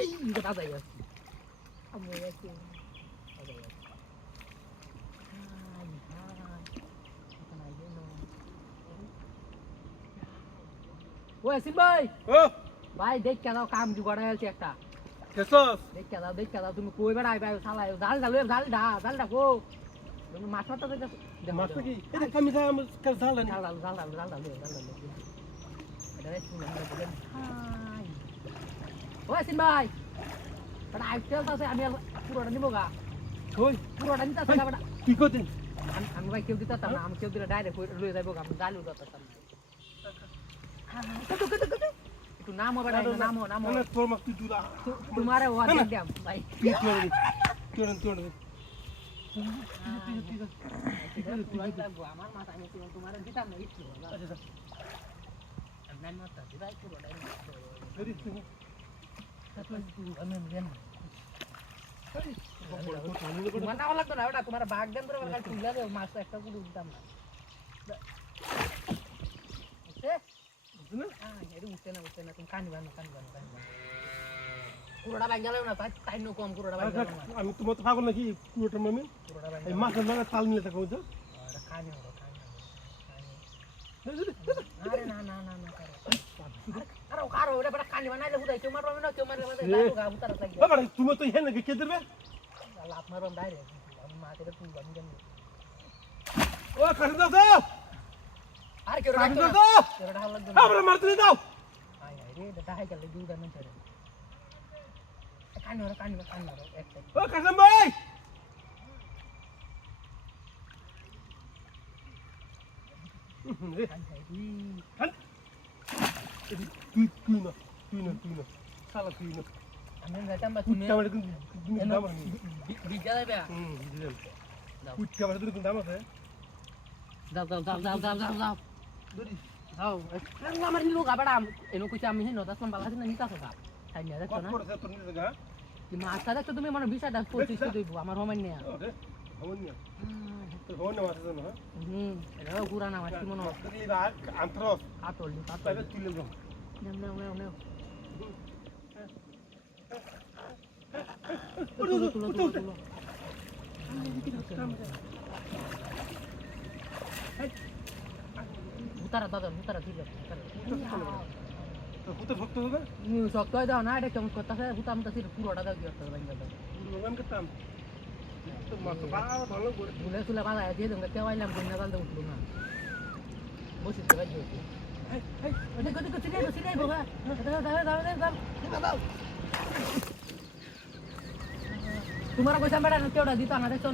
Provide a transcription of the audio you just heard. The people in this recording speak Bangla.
এই কথা যাই আছে আমি আছি ও আসিফ ভাই ও ভাই দেখ কেন কাম জুগাড় হয়েছে একটা কেসস দেখ কেন তুমি কই বেড়াই ভাই শালা জাল ডাল কো তুমি মাছ মারতে যাচ্ছ মাছ কি এটা কামি দা আমার কাল জাল না জাল এটা শুন আমরা বলেন হাই ও আসিফ ভাই বড় আইটেল আছে আমি পুরোটা নিব গা কই পুরোটা নিতে আছে বড় কি করতে আমি ভাই কেউ দিতাম না আমি কেউ দিলে ডাইরেক্ট লয়ে যাইবো আমি জালু দিতাম না কত একটু নামো বেটা নামো মানে তোর মাছ তুই দুলা তোমারে ওয়া দেম ভাই তুই আমার মাথা আমি তোমারে দিতাম না ইচ্ছু আচ্ছা আমি মাথা দিরাই পুরোটা রেডি তুই তারপর আমি দেন তোমার নাও লাগতো না ওটা তোমার বাগ দেন ধরে কাল তুইলা দে মাছ একটা কুড়ি দিতাম না বুঝছ না এর উঠতে না তুমি কানি বানো পুরোটা বাগ গেল না তাই নো কম পুরোটা বাগ গেল না আমি তোমার তো পাগল নাকি পুরোটা মামি পুরোটা বাগ এই মাছের লাগা তাল মিলে থাকো তো আরে কানি আরে না কারো ওটা বড় কানি বানাইলে বুঝাই কেউ মারবে না কেউ মারবে না দাও গা উতার লাগি বাবা তুমি তো হেন নাকি কে দেবে লাভ মারবাম ডাইরেক্ট আমি মাতে তুই বানি দেন ও কাছে দাও আর কেউ কাছে রাখতো দাও কেউ ঢাল লাগবে আমরা মারতে দাও আয় রে দাদা হাই গেল দুইটা মিনিট রে কানি মারো একটা ও কাসম ভাই তুই না সালা তুই না আমি যাইতাম বা তুমি আমার কিন্তু দাম আছে বিজা যাবে বুঝলেন কুটকে আমার কিন্তু দাম আছে যাও দড়ি যাও আমার লোক আবার এনো কইছে আমি হেন দাস বালা দিন নিতা তো গাব তাই না দেখো কত না করে তোর নিতে গা কি মাছটা দেখো তুমি মানে 20 টাকা 25 কই আমার হোমান নিয়া ওকে হবন না তো হবন না মাছ না এটা পুরানা মাছ কি মনে হয় এই রাগ আন্তরস কাতল তাহলে তুলে দাও নেও তুলো উতারা ঠিক আছে তো ভক্ত হবে শক্ত হয়ে দাও না এটা কেমন করতেছে হুতাম তো পুরোটা দাও কি করতে ভাঙা দাও রোগান করতাম তো মাছ বাবা ভালো করে ভুলে চুলে বাধা দিয়ে দেবো কেওয়াইলাম কন্যা জানতে উঠলো না বসিস তো বাজি হচ্ছে চিনাই বাবা তোমার কইতাম বেড়া কেউটা দিত না দেখছো